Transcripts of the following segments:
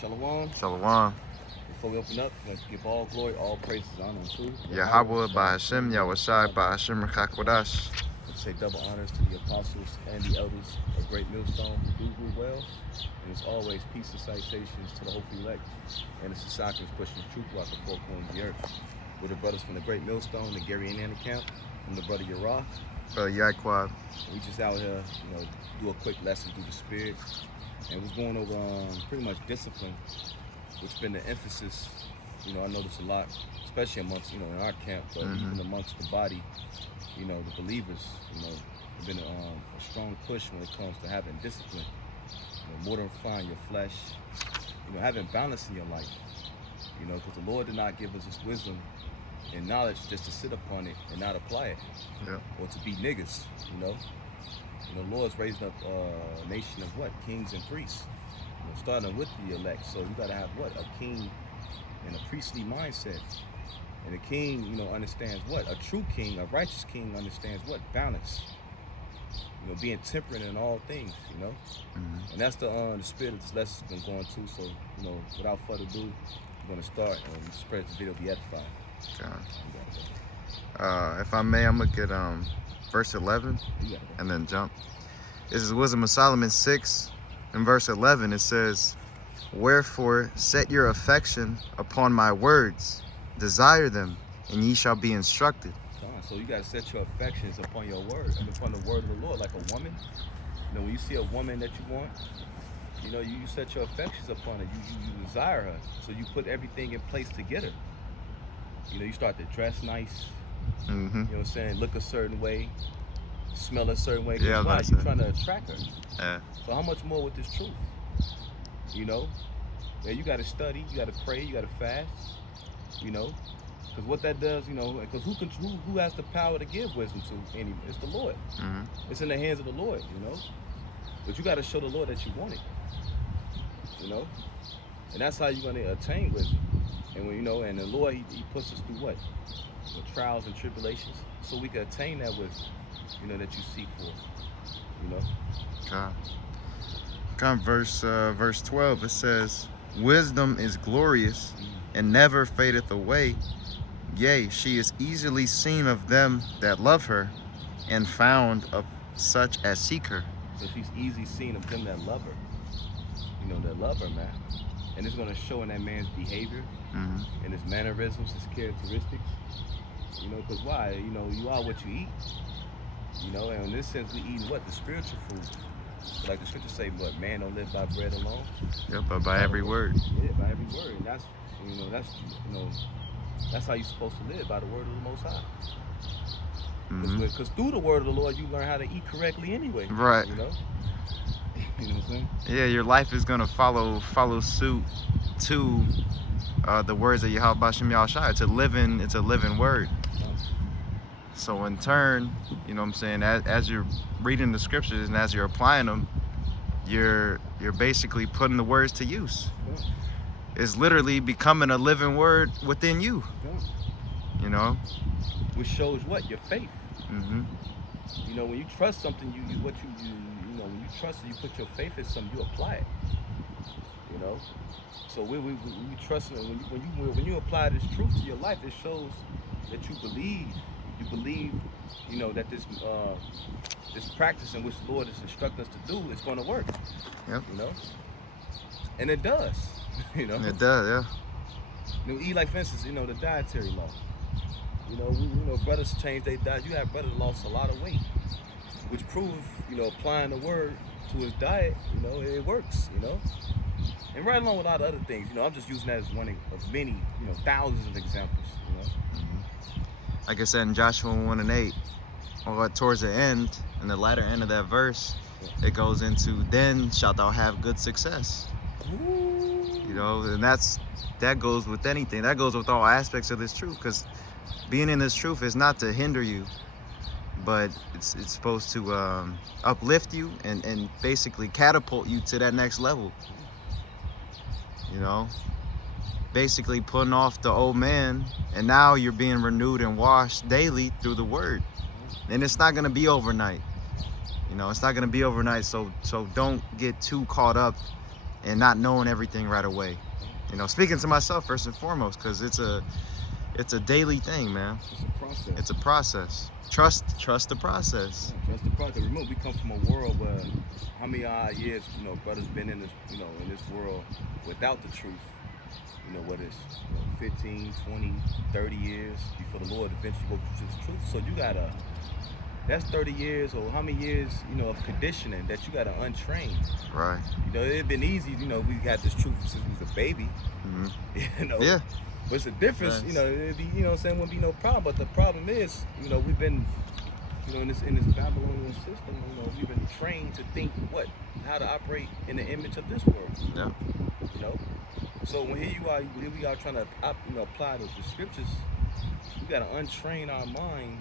Shalom. Shalom. Before we open up, let's give all glory, all praises, honor, and truth. Yahweh Bahashem, Yahushai Bahashem Rekakwadash. Let's say double honors to the apostles and the elders of Great Millstone who do rule well. And as always, peace and salutations to the hopeful elect and the societies pushing the truth throughout the four corners of the earth. We're the brothers from the Great Millstone, the Gary and Anna camp. I'm the brother Yarah. Brother Yaquab. We just out here, do a quick lesson through the spirit. And we're going over pretty much discipline, which has been the emphasis. I notice a lot, especially amongst, in our camp, but even amongst the body, the believers, have been a strong push when it comes to having discipline. Mortifying your flesh, having balance in your life. Because the Lord did not give us this wisdom and knowledge just to sit upon it and not apply it, or to be niggas. The Lord's raising up a nation of what? Kings and priests. Starting with the elect. So you gotta have what? A king and a priestly mindset. And a king, understands what? A true king, a righteous king understands what? Balance. Being temperate in all things, And that's the spirit of this lesson has been going to. So, without further ado, we're gonna start and spread the video be edified. If I may, I'm gonna get verse 11 and then jump. This is Wisdom of Solomon 6 in verse 11. It says, "Wherefore set your affection upon my words, desire them, and ye shall be instructed." So you gotta set your affections upon your word, upon the word of the Lord, like a woman. When you see a woman that you want, you set your affections upon her. You desire her, so you put everything in place to get her. You start to dress nice. You know what I'm saying? Look a certain way, smell a certain way. Yeah, why? You're trying to attract her. Yeah. So how much more with this truth? Yeah, you got to study, you got to pray, you got to fast. Because what that does, because who has the power to give wisdom to anyone? It's the Lord. It's in the hands of the Lord. But you got to show the Lord that you want it. And that's how you're going to attain wisdom. And when and the Lord, he puts us through what? Trials and tribulations, so we can attain that wisdom, that you seek for. Verse 12, it says, "Wisdom is glorious and never fadeth away. Yea, she is easily seen of them that love her, and found of such as seek her." So she's easily seen of them that love her. That love her, man. And it's going to show in that man's behavior, and his mannerisms, his characteristics. Because why? You are what you eat. And in this sense, we eat what? The spiritual food. So like the scriptures say, what? Man don't live by bread alone. Yeah, but by every word. Yeah, by every word. And that's how you're supposed to live, by the word of the Most High. Because through the word of the Lord, you learn how to eat correctly anyway. Right. You know what I'm saying? Yeah, your life is gonna follow suit to the words of Yahweh Bashem Yahushai. It's a living word. So in turn, what I'm saying, as you're reading the scriptures and as you're applying them, you're basically putting the words to use. It's literally becoming a living word within you. Which shows what? Your faith. When you trust something, when you trust it, you put your faith in something, you apply it. So we trust it. When you apply this truth to your life, it shows that you believe. You believe, that this practice in which the Lord is instructing us to do is going to work. Yep. And it does. It does, yeah. Eat, like for instance, the dietary law. Brothers change their diet. You have brothers lost a lot of weight, which prove, applying the word to his diet, it works, And right along with a lot of other things, I'm just using that as one of many, thousands of examples, Like I said in Joshua 1 and 8, or towards the end, in the latter end of that verse, it goes into, "Then shalt thou have good success." And that goes with anything. That goes with all aspects of this truth, because being in this truth is not to hinder you, but it's supposed to uplift you and basically catapult you to that next level. Basically putting off the old man, and now you're being renewed and washed daily through the word. And it's not going to be overnight. It's not going to be overnight, so don't get too caught up and not knowing everything right away. You know, speaking to myself first and foremost, because it's a daily thing, man. It's a process. It's a process. Trust the process. Yeah, trust the process. Remember, we come from a world where how many odd years, brothers been in this, in this world without the truth. What is 15, 20, 30 years before the Lord eventually woke you to the truth. So you gotta, that's 30 years or how many years, of conditioning that you gotta untrain. Right. It'd been easy, we got this truth since we was a baby. Mm-hmm. Yeah. But it's a difference, Nice. it'd be, wouldn't be no problem. But the problem is, we've been, in this Babylonian system, we've been trained to think how to operate in the image of this world. Yeah. So when here we are trying to apply the scriptures, we gotta untrain our mind,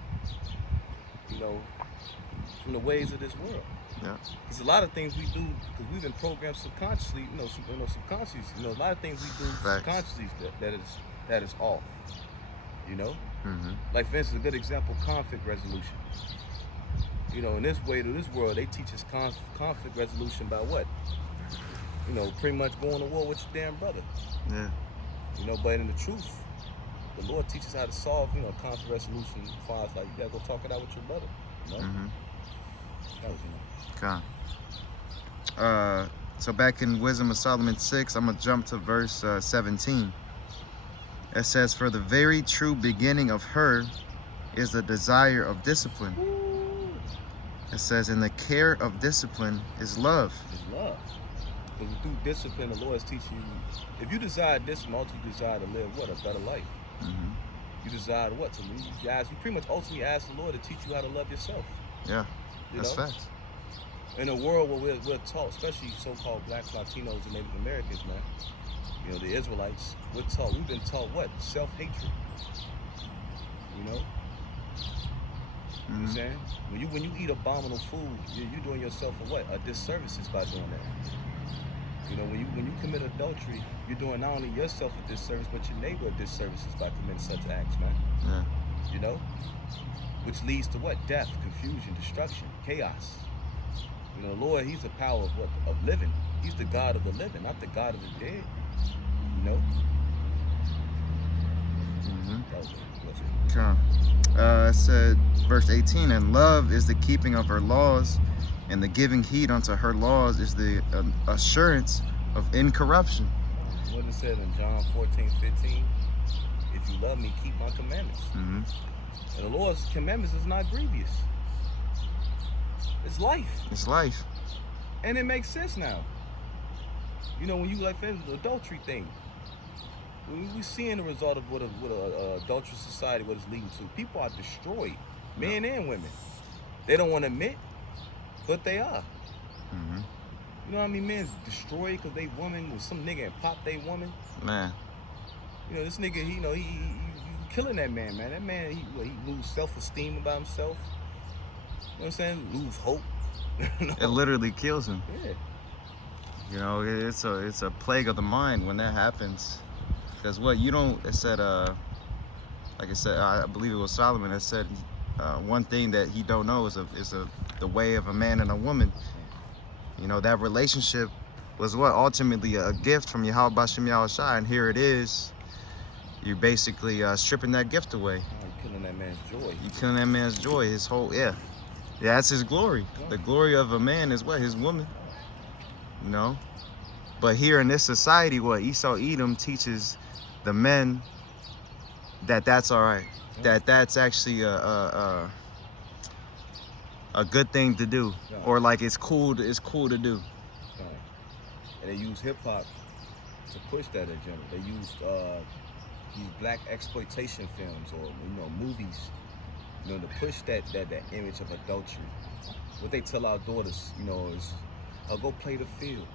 from the ways of this world. Yeah. Because a lot of things we do, because we've been programmed subconsciously, subconsciously. A lot of things we do subconsciously that is off. Mm-hmm. Like for instance, a good example, conflict resolution. In this way to this world, they teach us conflict resolution by what? Pretty much going to war with your damn brother. Yeah. But in the truth, the Lord teaches how to solve, conflict resolution as far as like you gotta go talk it out with your brother. Mm-hmm. That was Okay. So back in Wisdom of Solomon 6, I'm gonna jump to verse 17. It says, "For the very true beginning of her is the desire of discipline." It says, "In the care of discipline is love." It's love. Because through discipline, the Lord is teaching you. If you desire discipline, ultimately desire to live what? A better life. Mm-hmm. You desire what? To live. You pretty much ultimately ask the Lord to teach you how to love yourself. Yeah, that's facts. In a world where we're taught, especially so-called blacks, Latinos, and Native Americans, man, the Israelites, we've been taught what? Self-hatred. You know what I'm saying? When you eat abominable food, you're doing yourself a what? A disservice by doing that. When you commit adultery, you're doing not only yourself a disservice, but your neighbor a disservice by committing such acts, man. Yeah. Which leads to what? Death, confusion, destruction, chaos. The Lord, He's the power of what? Of living. He's the God of the living, not the God of the dead. Mm-hmm. That's it. Okay. It said, verse 18, "And love is the keeping of her laws, and the giving heed unto her laws is the assurance of incorruption." What it said in John 14:15, "If you love me, keep my commandments." Mm-hmm. And the Lord's commandments is not grievous. It's life. It's life. And it makes sense now. When you like the adultery thing, we seeing the result of what a adulterous society, what it's leading to. People are destroyed, men and women. They don't want to admit, but they are. Mm-hmm. You know how many men destroyed because they woman with some nigga and pop they woman? Man. This nigga, he killing that man. That man, he lose self-esteem about himself. You know what I'm saying? Lose hope. It literally kills him. Yeah. It's a plague of the mind when that happens. Because it said, like I said, I believe it was Solomon that said, one thing that he don't know is the way of a man and a woman. That relationship was ultimately a gift from Yahweh Bashem Yahushua, and here it is. You're basically stripping that gift away. You're killing that man's joy. You're killing that man's joy. His whole that's his glory. The glory of a man is what? His woman. But here in this society, Esau Edom teaches the men that's all right. That's actually a good thing to do, or like it's cool to do. And they use hip hop to push that agenda. They used these black exploitation films or movies, to push that image of adultery. What they tell our daughters, is, go play the field.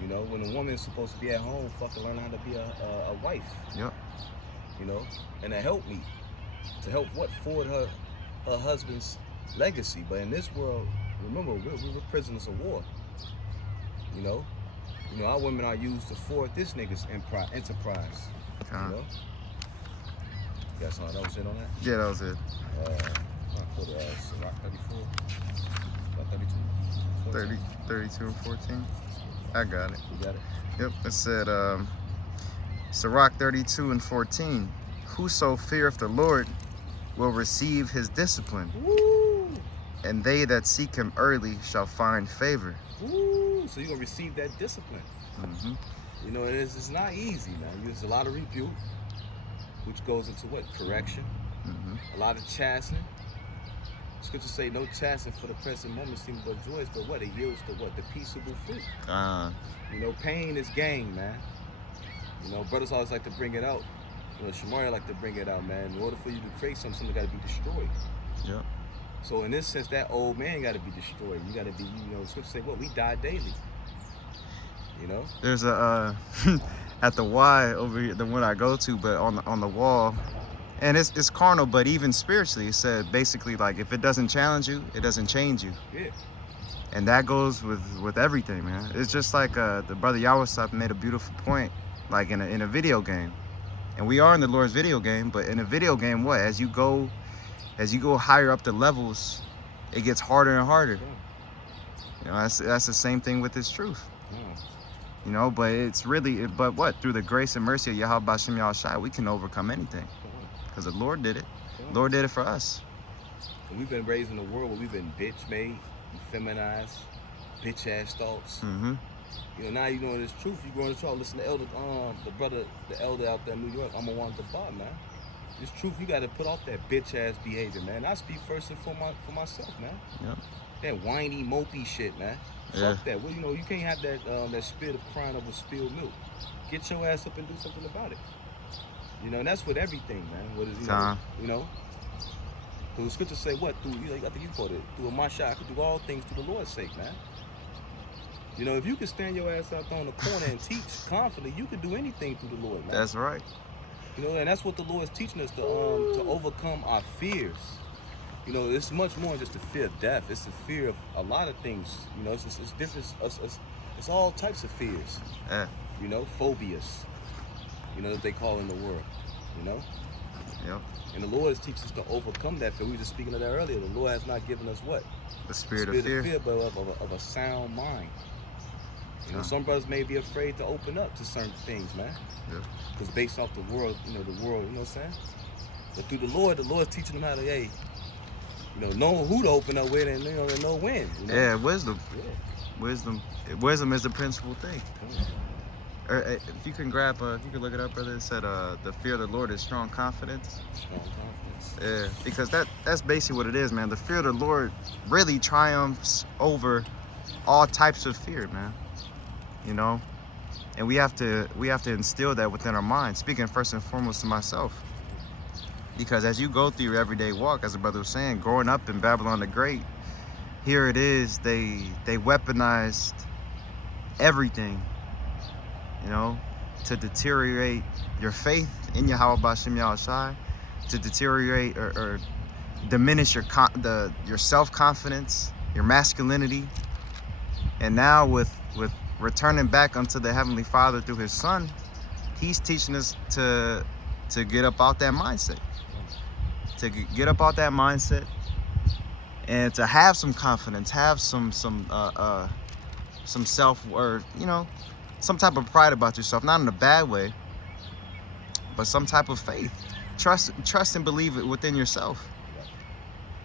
When a woman is supposed to be at home, fucking learn how to be a wife. Yep. And a helpmeet. To help forward her husband's legacy. But in this world, remember, we're prisoners of war. Our women are used to forward this nigga's enterprise. Guess that was it on that? Yeah, that was it. I put Rock 34. About 32. 32 and 14. I got it. You got it? Yep. It said, Sirach 32:14. Whoso feareth the Lord will receive his discipline, Woo! and they that seek him early shall find favor. Woo! So you're going to receive that discipline. Mm-hmm. You know, and it's not easy, man. There's a lot of rebuke, which goes into what? Correction. Mm-hmm. A lot of chastening. Scripture say no chastening for the present moment seems but joyous, but what? It yields to what? The peaceable fruit. You know, pain is gain, man. You know, brothers always like to bring it out. You know, Shamari like to bring it out, man. In order for you to create something got to be destroyed. Yep. So in this sense, that old man got to be destroyed. You got to be, you know, Scripture say what? We die daily. You know? There's a at the Y over here, the one I go to, but on the wall, and it's carnal, but even spiritually, it said basically like if it doesn't challenge you, it doesn't change you. Yeah. And that goes with everything, man. It's just like the brother Yawasop made a beautiful point, like in a video game, and we are in the Lord's video game, but in a video game, what? As you go higher up the levels, it gets harder and harder. You know, that's the same thing with this truth. You know, but it's really, but what? Through the grace and mercy of Yahweh Bashem Yahushai, we can overcome anything. Because the Lord did it. The Lord did it for us. And we've been raised in a world where we've been bitch made, feminized, bitch ass thoughts. Mm-hmm. You know, now you know this truth. You go in the church, listen to elder, the elder out there in New York. I'm a one to bar, man. This truth, you got to put off that bitch ass behavior, man. I speak first and for myself, man. Yep. That whiny, mopey shit, man. Yeah. Fuck that. Well, you know, you can't have that spirit of crying over spilled milk. Get your ass up and do something about it. You know, and that's with everything, man. What is you know? Because the scriptures say what? Through, you know, I think you quoted it. Through a masha, I could do all things through the Lord's sake, man. You know, if you can stand your ass out there on the corner and teach confidently, you can do anything through the Lord, man. That's right. You know, and that's what the Lord is teaching us to overcome our fears. You know, it's much more than just the fear of death. It's the fear of a lot of things. You know, it's different. It's all types of fears. Yeah. You know, phobias. You know, that they call in the world. You know. Yep. And the Lord is teaching us to overcome that fear. We were just speaking of that earlier. The Lord has not given us what? The spirit of fear. But of a sound mind. You know, some brothers may be afraid to open up to certain things, man. Yeah. Because based off the world, you know what I'm saying? But through the Lord's teaching them how to, hey, you know who to open up with and, you know, know when. You know? Yeah, wisdom. Yeah. Wisdom is the principal thing. If you can grab, if you can look it up, brother, it said the fear of the Lord is strong confidence. Strong confidence. Yeah, because that's basically what it is, man. The fear of the Lord really triumphs over all types of fear, man. You know, and we have to instill that within our minds. Speaking first and foremost to myself, because as you go through your everyday walk, as the brother was saying, growing up in Babylon the Great, here it is. They weaponized everything, you know, to deteriorate your faith in Yahweh Bashem Yahushai, to deteriorate or diminish your self-confidence, your masculinity, and now with returning back unto the Heavenly Father through His Son, He's teaching us to get up out that mindset, and to have some confidence, have some self, or you know, some type of pride about yourself, not in a bad way, but some type of faith. Trust and believe it within yourself.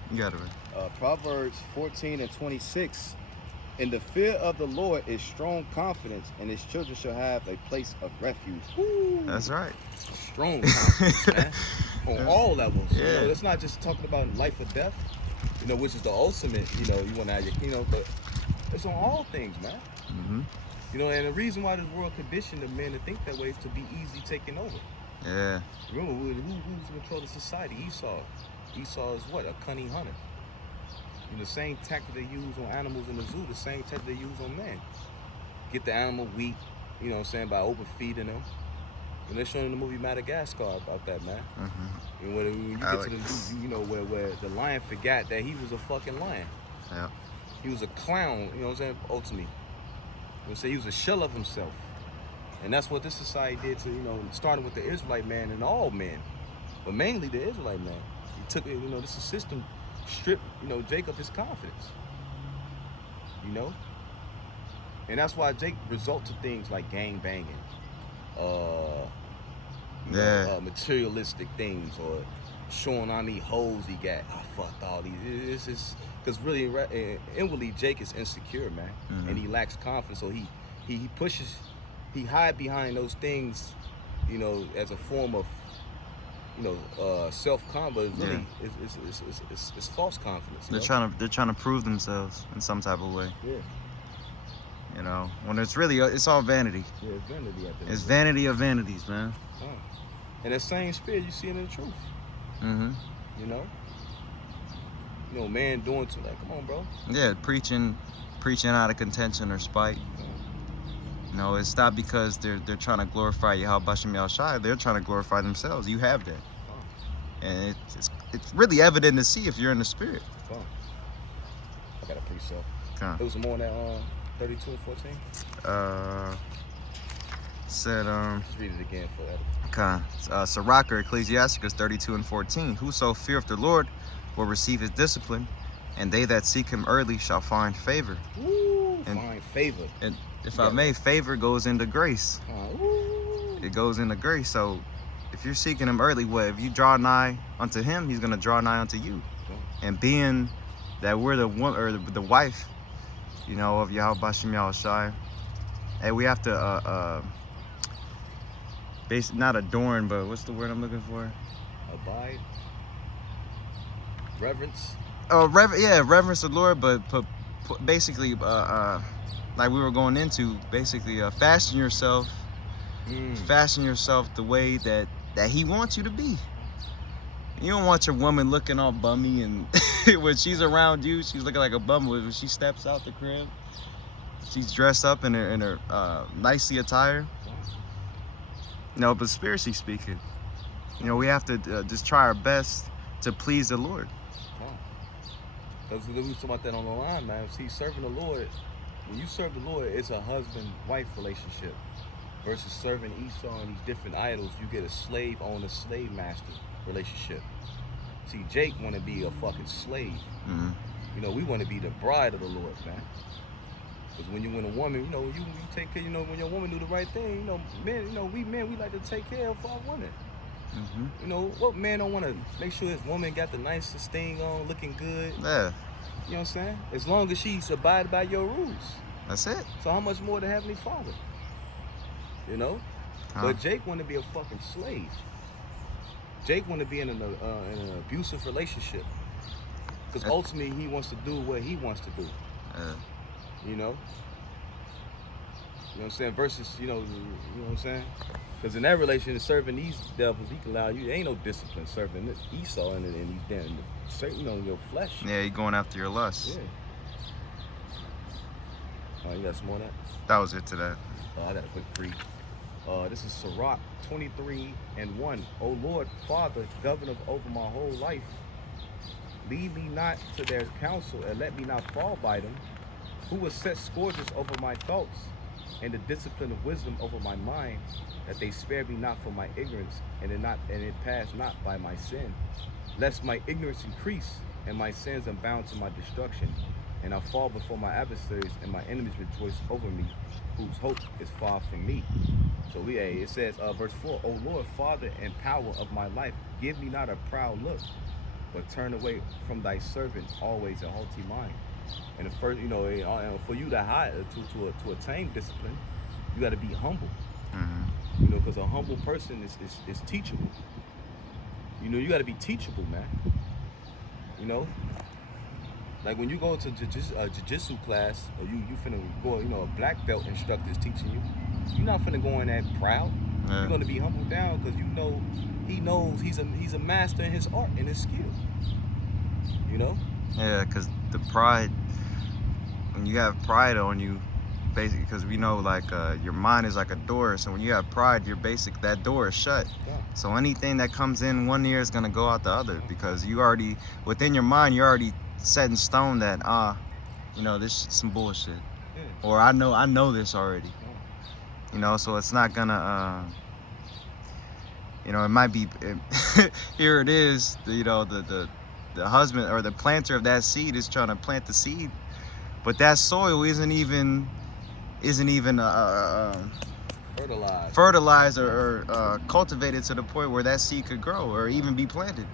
You got it, man. Proverbs 14:26. In the fear of the Lord is strong confidence, and His children shall have a place of refuge. Woo. That's right. Strong confidence, man. On all levels. Yeah. You know, it's not just talking about life or death, you know, which is the ultimate, you know, you want to have your, you know, but it's on all things, man. Mm-hmm. You know, and the reason why this world conditioned the men to think that way is to be easily taken over. Yeah. Remember, who's in control of society? Esau. Esau is what? A cunning hunter. And the same tactic they use on animals in the zoo, the same tactic they use on man. Get the animal weak, you know what I'm saying, by overfeeding them. And they're showing in the movie Madagascar about that, man. Mm-hmm. And when you get to the zoo, you know, where the lion forgot that he was a fucking lion. Yeah. He was a clown, you know what I'm saying, ultimately. You know, say he was a shell of himself. And that's what this society did to, you know, starting with the Israelite man and all men. But mainly the Israelite man. He took it, you know, this is system stripped, you know, Jacob his confidence. You know? And that's why Jake resort to things like gang banging, materialistic things, or showing how many hoes he got. I fucked all these. It's just because really inwardly Jake is insecure, man, and he lacks confidence. So he pushes, he hide behind those things, you know, as a form of, you know, self-confidence. Really, it's false confidence. They're trying to prove themselves in some type of way. Yeah. You know, when it's really, it's all vanity. Yeah, it's vanity. It's vanity of vanities, man. And that same spirit you see in the truth. You know, man doing to like, come on, bro. Yeah, preaching out of contention or spite. You know, it's not because they're trying to glorify Yahweh Bashem Yahushai. They're trying to glorify themselves. You have that, and it's really evident to see if you're in the spirit. I got a precept. Okay. There was more on that 32 and 14. Said Let's read it again for that. Okay. Sirach or Ecclesiasticus 32 and 14. Whoso feareth the Lord will receive his discipline, and they that seek him early shall find favor. Woo, find favor. And if I may, favor goes into grace. It goes into grace. So if you're seeking him early, if you draw nigh unto him, he's gonna draw nigh unto you. And being that we're the one or the wife, you know, of Yahweh Bashem Yahushai, hey, we have to not adorn, but what's the word I'm looking for? Abide. Reverence. Reverence the Lord, but basically, like we were going into, basically, fashion yourself the way that He wants you to be. You don't want your woman looking all bummy, and when she's around you, she's looking like a bum. When she steps out the crib, she's dressed up in her nicely attired. You know, but spiritually speaking, you know, we have to just try our best to please the Lord. Because we was talking about that on the line, man. See, serving the Lord, when you serve the Lord, it's a husband-wife relationship. Versus serving Esau and these different idols, you get a slave-owner, slave-master relationship. See, Jake want to be a fucking slave. You know, we want to be the bride of the Lord, man. Because when you win a woman, you know, you take care, you know, when your woman do the right thing, you know, men, you know, we like to take care of our women. You know, what man don't want to make sure his woman got the nicest thing on, looking good? Yeah. You know what I'm saying? As long as she's abided by your rules. That's it. So how much more the Heavenly Father? You know? But Jake want to be a fucking slave. Jake want to be in an abusive relationship. Because ultimately he wants to do what he wants to do. You know? You know what I'm saying? Versus, you know what I'm saying? Because in that relationship, serving these devils, he can allow you. There ain't no discipline serving Esau and these damn, you know, your flesh. Yeah, you going after your lust. Yeah. Oh, you got some more of that? That was it to that. I got a quick brief. This is Sirach 23 and 1. O Lord, Father, governor over my whole life, lead me not to their counsel, and let me not fall by them. Who will set scourges over my thoughts, and the discipline of wisdom over my mind, that they spare me not for my ignorance, and it pass not by my sin, lest my ignorance increase, and my sins abound to my destruction, and I fall before my adversaries, and my enemies rejoice over me, whose hope is far from me. So it says, verse 4, O Lord, Father and power of my life, give me not a proud look, but turn away from thy servant always a haughty mind. And the first, you know, for you to attain discipline, you got to be humble. You know, because a humble person is teachable. You know, you got to be teachable, man. You know, like when you go to jiu-jitsu class, or you finna go, you know, a black belt instructor's teaching you, you're not finna go in that proud. You're gonna be humbled down because you know he knows he's a master in his art and his skill. You know? Yeah, because the pride, when you have pride on you, basically, because we know like your mind is like a door, so when you have pride, that door is shut. So anything that comes in one ear is gonna go out the other, because you already, within your mind, you're already set in stone that you know, this is some bullshit, or I know this already. You know, so it's not gonna you know, it might be here it is, you know, the husband or the planter of that seed is trying to plant the seed, but that soil isn't even isn't even Fertilize. fertilized or cultivated to the point where that seed could grow or even be planted.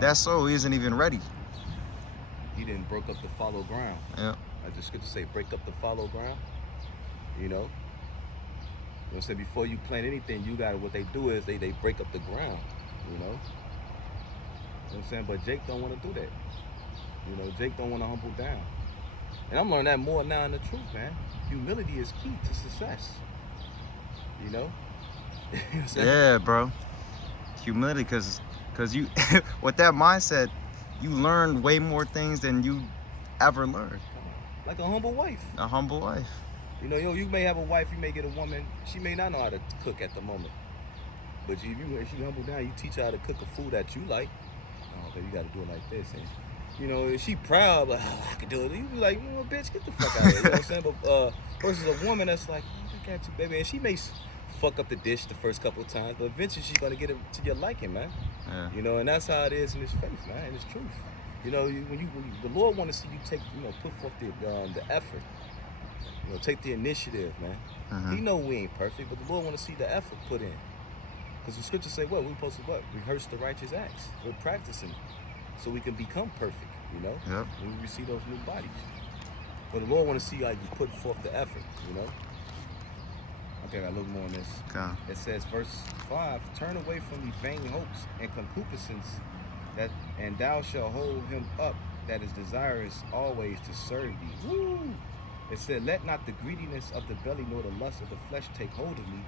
That soil isn't even ready. He didn't break up the fallow ground. Yeah. I just get to say, break up the fallow ground. You know. I said before you plant anything, you got what they do is they break up the ground. You know. You know what I'm saying? But Jake don't want to do that. You know, Jake don't want to humble down. And I'm learning that more now in the truth, man. Humility is key to success. You know? You know what I'm saying? Yeah, bro. Humility, cause you, with that mindset, you learn way more things than you ever learned. Like a humble wife. A humble life. You know, you may have a wife, you may get a woman, she may not know how to cook at the moment. But if she humble down, you teach her how to cook a food that you like. Oh, baby, you gotta do it like this. And, you know, if she proud, like, oh, I can do it. You be like, well, bitch, get the fuck out of here. You know what I'm saying? But versus a woman that's like, oh, look at you, baby. And she may fuck up the dish the first couple of times, but eventually she's gonna get it to your liking, man. Yeah. You know, and that's how it is in this faith, man, and it's truth. You know, when the Lord want to see you take, you know, put forth the effort. You know, take the initiative, man. Mm-hmm. He know we ain't perfect, but the Lord want to see the effort put in. Because the scriptures say what? We're supposed to what? Rehearse the righteous acts. We're practicing so we can become perfect, you know? Yep. When we receive those new bodies. But the Lord want to see how you put forth the effort, you know? Okay, I gotta look more on this. Okay. It says, verse 5, turn away from the vain hopes and concupiscence, and thou shalt hold him up that is desirous always to serve thee. Woo! It said, let not the greediness of the belly nor the lust of the flesh take hold of thee,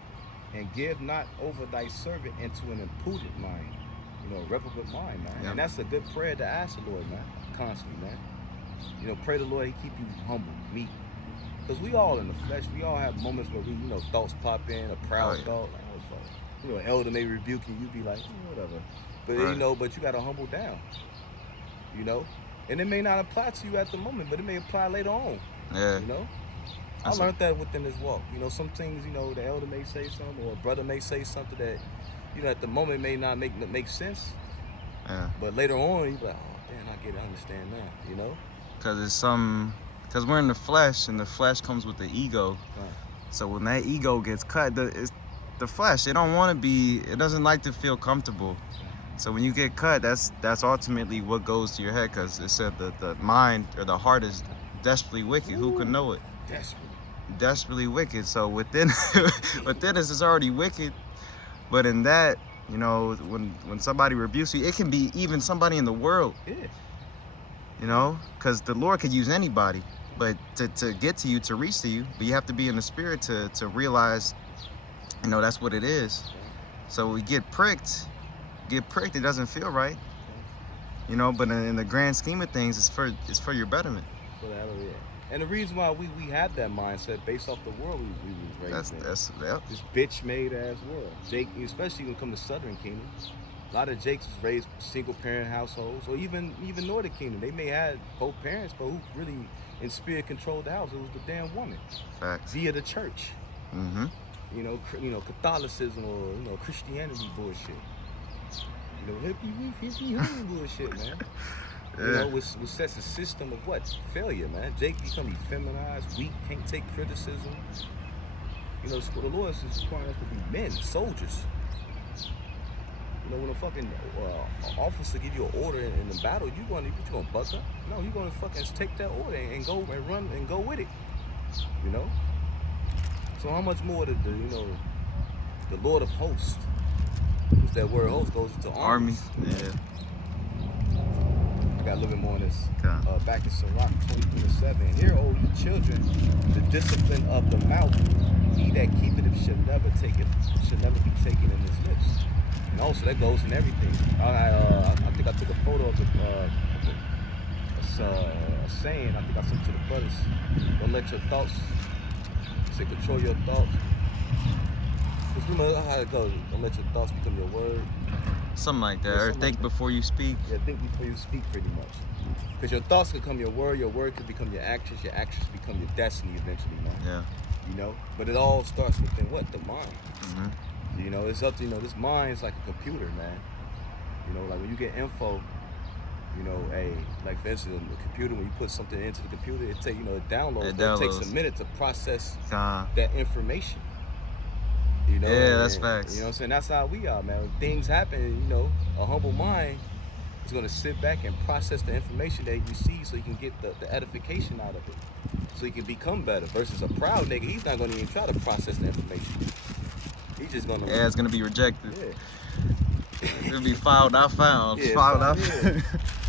and give not over thy servant into an imprudent mind. You know, a reprobate mind, man. Yep. And that's a good prayer to ask the Lord, man, constantly, man. You know, pray the Lord, he keep you humble, meek. Because we all in the flesh, we all have moments where we, you know, thoughts pop in, a proud thought, like, oh, fuck. You know, an elder may rebuke you, you be like, whatever. But, you know, but you got to humble down, you know? And it may not apply to you at the moment, but it may apply later on. Yeah. You know? I learned that within this walk. You know, some things, you know, the elder may say something or a brother may say something that, you know, at the moment may not make sense. Yeah. But later on, you be like, oh, damn, I get it, I understand now, you know? Because we're in the flesh, and the flesh comes with the ego. Right. So when that ego gets cut, the flesh, it doesn't like to feel comfortable. So when you get cut, that's ultimately what goes to your head, because it said that the mind or the heart is desperately wicked. Who can know it? Desperately wicked. So within us, it's already wicked. But in that, you know, when somebody rebukes you, it can be even somebody in the world. Yeah. You know, because the Lord could use anybody, but to get to you, to reach to you, but you have to be in the spirit to realize, you know, that's what it is. So we get pricked, it doesn't feel right, you know, but in the grand scheme of things, it's for your betterment. And the reason why we have that mindset based off the world we was raised in. That's this bitch made ass world. Jake, especially when it comes to Southern Kingdom, a lot of Jakes was raised single parent households, or even Northern Kingdom. They may have both parents, but who really in spirit controlled the house? It was the damn woman. Facts. Via the church. Mm-hmm. You know, Catholicism or, you know, Christianity bullshit. You know, hippie bullshit, man. Yeah. You know, which sets a system of what? Failure, man. Jake become effeminized, weak, can't take criticism. You know, the Lord is requiring us to be men, soldiers. You know, when a fucking officer give you an order in the battle, you gonna buck up? No, you gonna fucking take that order and go and run and go with it. You know. So how much more the Lord of Hosts? Because that word host goes into army. Yeah. I got a little bit more on this. Okay. Back in Sirach 23:7. Hear, O ye children, the discipline of the mouth. He that keepeth it should never be taken in his lips. And also that goes in everything. I think I took a photo of a saying. I think I sent it to the brothers. Don't let your thoughts control your thoughts. Because you know how it goes. Don't let your thoughts become your word. Something like that. Or think before you speak. Yeah, think before you speak, pretty much. Because your thoughts could become your word could become your actions become your destiny eventually, man. Yeah. You know? But it all starts within what? The mind. Mm-hmm. You know, it's up to, this mind is like a computer, man. You know, like when you get info, You know, like for instance, on the computer, when you put something into the computer, it take, it downloads. It But it takes downloads. a minute to process Uh, that information. You know, Yeah, that's and, facts. You know what I'm saying? That's how we are, man. When things happen, a humble mind is gonna sit back and process the information that you see, so you can get the edification out of it, so you can become better. Versus a proud nigga, he's not gonna even try to process the information. He's just gonna. yeah, it's gonna be rejected. Yeah. It'll be filed not found. Yeah, filed out. yeah.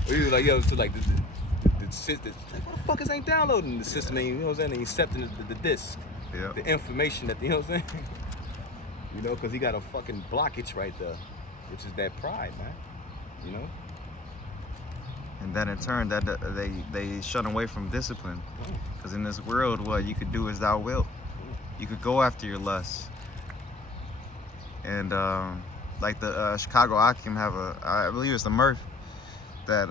Or you like, so like the system, like, motherfuckers ain't downloading the system, ain't, you know what I'm saying? Ain't accepting the disc, Yeah. the information that, you know what I'm saying? Because he got a fucking blockage right there, which is that pride, man. You know? And then in turn, that they shun away from discipline. Because in this world, what you could do is thou wilt. You could go after your lusts. And like the Chicago Akim have I believe it's the Murph, that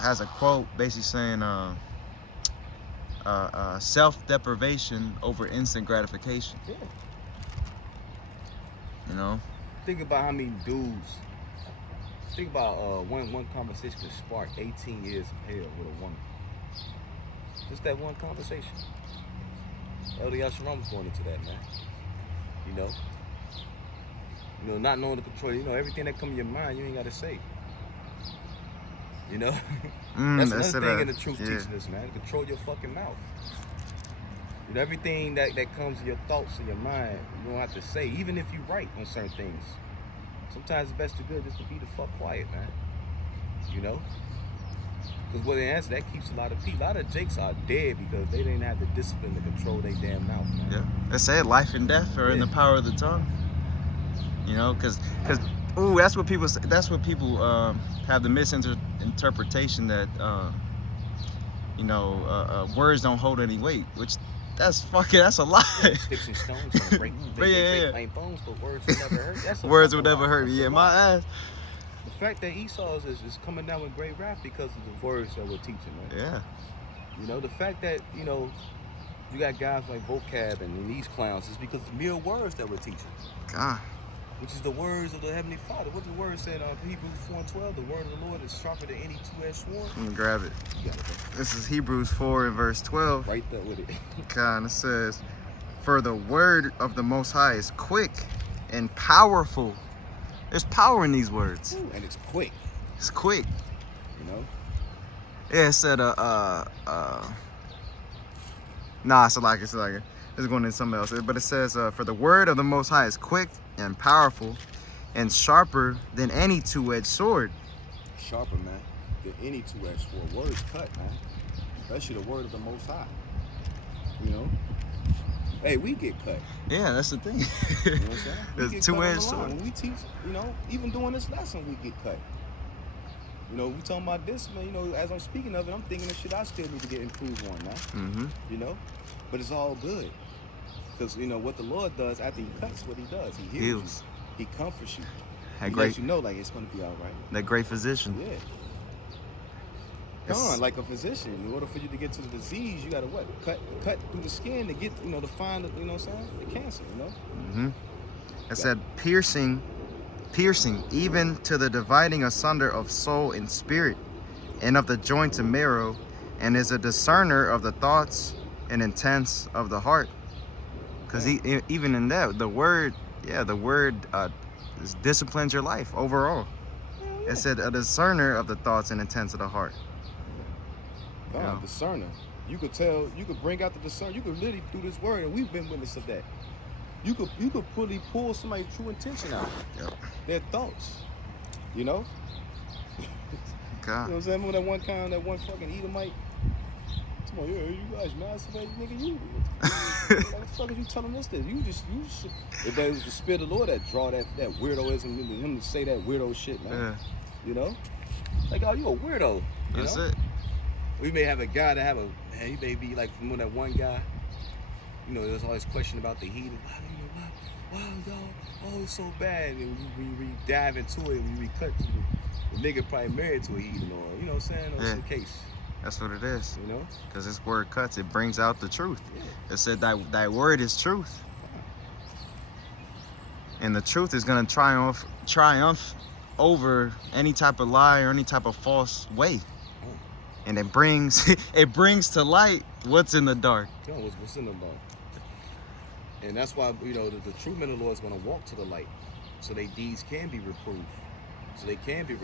has a quote basically saying self-deprivation over instant gratification. Yeah. You know? Think about how many dudes. Think about one conversation could spark 18 years of hell with a woman. Just that one conversation. Elder Yasharam was going into that, man. Not knowing the control. Everything that comes in your mind, you ain't got to say. That's another thing in the truth teaching us, man. Control your fucking mouth. Everything that comes in your thoughts and your mind, you don't have to say, even if you right on certain things. Sometimes it's best to good just to be the fuck quiet, man. Because what they answer, that keeps a lot of people. A lot of jakes are dead because they didn't have the discipline to control their damn mouth, man. Yeah. They say life and death are in the power of the tongue. Because that's what people say. That's what people have the misinterpretation that words don't hold any weight, which that's a lie. Sticks and stones gonna break bones, but words will never hurt. That's a words fucking will never lie. hurt me. That's a Yeah, lie. my ass. The fact that Esau is coming down with great wrath because of the words that we're teaching, man. Yeah. The fact that, you got guys like Vocab and these clowns is because of mere words that we're teaching. God. Which is the words of the Heavenly Father. What the word said on Hebrews 4:12, the word of the Lord is sharper than any two-edged sword. Let me grab it. You got it, bro. This is Hebrews 4 and verse 12. Right there with it. God, it says, "For the word of the Most High is quick and powerful." There's power in these words. Ooh, and it's quick. It's quick. Yeah, it said it's like it's going into something else. But it says, "For the word of the Most High is quick and powerful, and sharper than any two-edged sword." Sharper, man, than any two-edged sword. Words cut, man. Especially the word of the Most High. Hey, we get cut. Yeah, that's the thing. You know what I'm saying? We There's get two-edged cut on the line. sword. When we teach, even doing this lesson, we get cut. We talking about this, man. As I'm speaking of it, I'm thinking of shit I still need to get improved on, man. But it's all good. Because, what the Lord does after he cuts, what he does, he heals you. He comforts you. He lets you know, like, it's going to be all right. That great physician. Yeah. Gone, like a physician. In order for you to get to the disease, you got to what? Cut through the skin to get, to find, the, what I'm saying? The cancer, It said, piercing even to the dividing asunder of soul and spirit, and of the joints and marrow, and is a discerner of the thoughts and intents of the heart. Because even in that, the word disciplines your life overall. Yeah. It said a discerner of the thoughts and intents of the heart. God, discerner. You could tell, you could bring out the discerner. You could literally do this word, and we've been witness of that. You could really pull somebody's true intention out. Yep. Their thoughts. God. You know what I'm saying? Remember that one fucking Edomite? Come on, you guys masturbate, nigga, you. What the fuck are you telling us this? You should. If that was the Spirit of the Lord that draw that weirdoism into him to say that weirdo shit, man. Yeah. Like, oh, you a weirdo. That's it. We may have a guy that he may be like from that one guy. There's always question about the heat. Why y'all it's so bad? And we dive into it and we cut to the nigga probably married to a heathen, or you know what I'm saying, or some case. That's what it is. You know? Because this word cuts, it brings out the truth. Yeah. It said thy word is truth. And the truth is gonna triumph over any type of lie or any type of false way. Oh. And it brings it brings to light what's in the dark. You know, what's in the dark. And that's why, you know, the true men of the Lord is going to walk to the light, so their deeds can be reproved, so they can be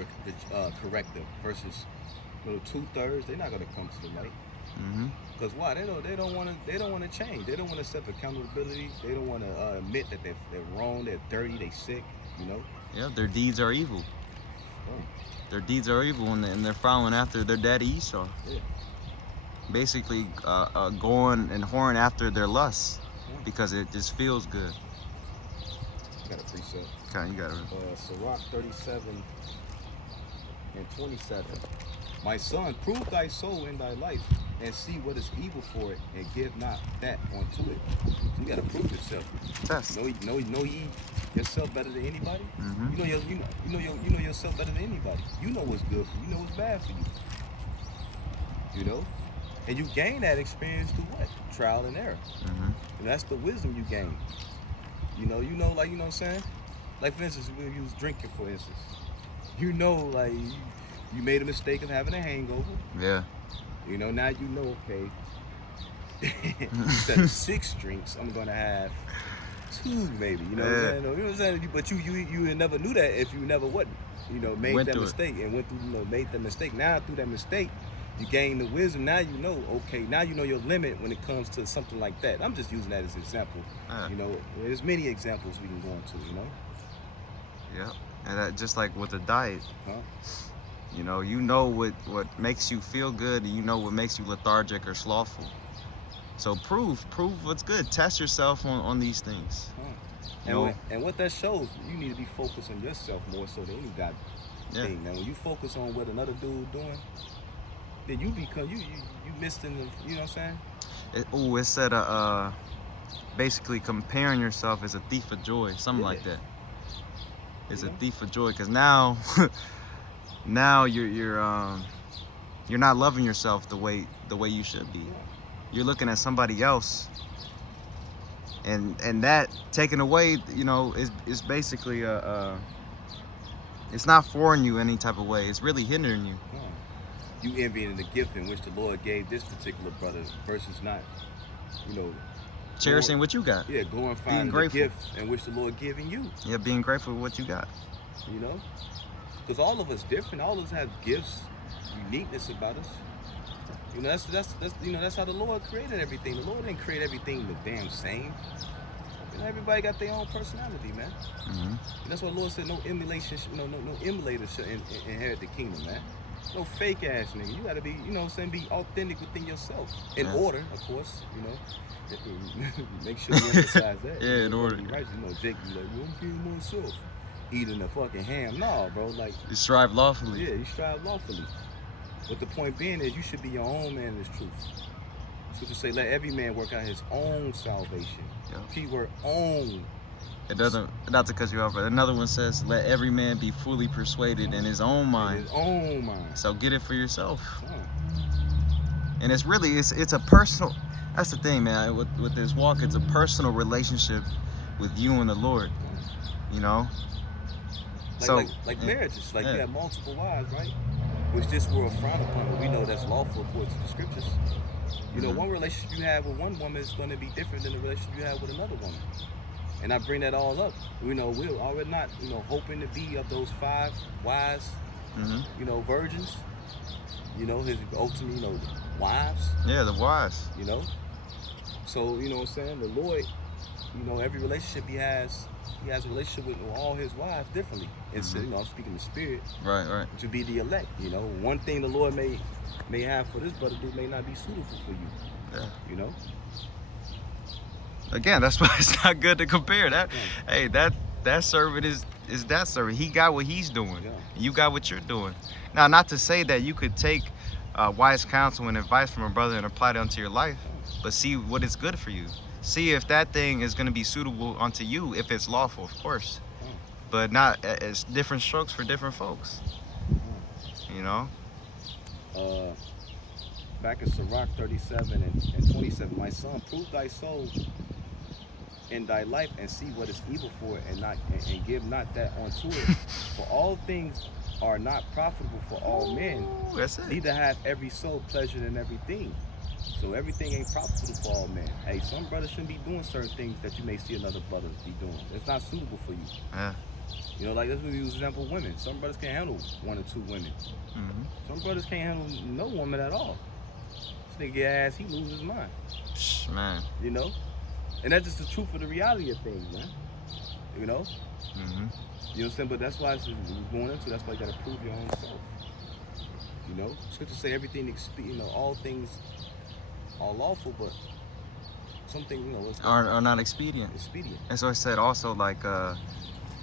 corrected. Versus, you know, 2/3, they're not going to come to the light. Mm-hmm. Because why? They don't want to change. They don't want to accept accountability. They don't want to admit that they're wrong. They're dirty. They sick. You know. Yeah, their deeds are evil. Oh. Their deeds are evil, and they're following after their daddy Esau. Yeah. Basically, going and whoring after their lusts Yeah. because it just feels good. I got a precept. Okay, you got it. Sirach 37 and 27. My son, prove thy soul in thy life, and see what is evil for it, and give not that unto it. So you gotta prove yourself. Test. Know ye yourself better than anybody. Mm-hmm. You know yourself better than anybody. You know what's good for you. You know what's bad for you. You know, and you gain that experience through what? Trial and error. Mm-hmm. And that's the wisdom you gain. You know, like, you know what I'm saying? Like, for instance, we use drinking, for instance. You know, like, you made a mistake of having a hangover. Yeah. You know, now you know, okay, instead of 6 drinks, I'm going to have 2 maybe. You know what I'm saying? You know what I'm saying? But you never knew that if you never made that mistake and went through, made that mistake. Now, through that mistake, you gain the wisdom. Now you know, okay, now you know your limit when it comes to something like that. I'm just using that as an example. You know, there's many examples we can go into, you know? Yeah. And that, just like with the diet, Huh? you know what makes you feel good, and you know what makes you lethargic or slothful. So prove what's good. Test yourself on these things. Huh. And what that shows, you need to be focused on yourself more so than any god thing. Now, when you focus on what another dude doing, then you become you missed in the, you know what I'm saying? It said basically comparing yourself is a thief of joy, something like that. It's a thief of joy, because now you're not loving yourself the way you should be. You're looking at somebody else, and that taken away, you know, is basically it's not foreign you any type of way. It's really hindering you. You envying the gift in which the Lord gave this particular brother versus not, you know, cherishing what you got. Yeah, glorifying the gift in which the Lord giving you. Yeah, being grateful for what you got. You know, because all of us different. All of us have gifts, uniqueness about us. You know, that's how the Lord created everything. The Lord didn't create everything the damn same. You know, everybody got their own personality, man. Mm-hmm. And that's what the Lord said. No emulation, no emulator should inherit the kingdom, man. No fake ass nigga. You gotta be, you know what I'm saying, be authentic within yourself. In order, of course, you know. Make sure you emphasize that. Yeah, in order. Right. You know, Jake be like, I'm killing myself. Eating a fucking ham. No, bro. Like, you strive lawfully. Yeah, you strive lawfully. But the point being is you should be your own man in this truth. So to say, let every man work out his own salvation. Yep. Keyword own. It doesn't, not to cut you off, but another one says, let every man be fully persuaded in his own mind. In his own mind. So get it for yourself. Oh. And it's really, it's a personal, that's the thing, man, with this walk, it's a personal relationship with you and the Lord, you know? Like marriages, like you have multiple wives, right? Which this world frown upon, but we know that's lawful according to the scriptures. You know, one relationship you have with one woman is going to be different than the relationship you have with another woman. And I bring that all up. You know, we're not, you know, hoping to be of those 5 wise, you know, virgins. You know, his ultimate, you know, wives. Yeah, the wives. You know? So, you know what I'm saying? The Lord, you know, every relationship he has a relationship with all his wives differently. It's, you know, I'm speaking the spirit. Right. To be the elect, you know. One thing the Lord may have for this brother dude may not be suitable for you. Yeah. You know? Again, that's why it's not good to compare that. Yeah. Hey, that servant is that servant. He got what he's doing. Yeah. You got what you're doing. Now, not to say that you could take wise counsel and advice from a brother and apply it onto your life, but see what is good for you. See if that thing is going to be suitable unto you, if it's lawful, of course. But not as different strokes for different folks. You know? Back in Sirach 37 and 27, my son, prove thy soul in thy life and see what is evil for it, and not and give not that unto it. For all things are not profitable for all men, Ooh, that's it. neither hath every soul pleasure in everything. So everything ain't profitable for all men. Hey, some brothers shouldn't be doing certain things that you may see another brother be doing. It's not suitable for you. Yeah. You know, like let's use example women. Some brothers can't handle 1 or 2 women. Mm-hmm. Some brothers can't handle no woman at all. This nigga get ass, he loses his mind. Man. You know? And that's just the truth of the reality of things, man. You know? Mm-hmm. You know what I'm saying? But that's why it's going into, that's why you gotta prove your own self. You know? Scripture say everything, you know, all things are lawful, but some things, you know, it's Are not expedient. expedient. And so I said also, like,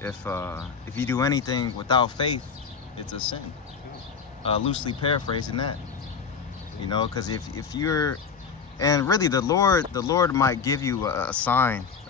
if you do anything without faith, it's a sin. Loosely paraphrasing that, you know, because if you're, and really the Lord might give you a sign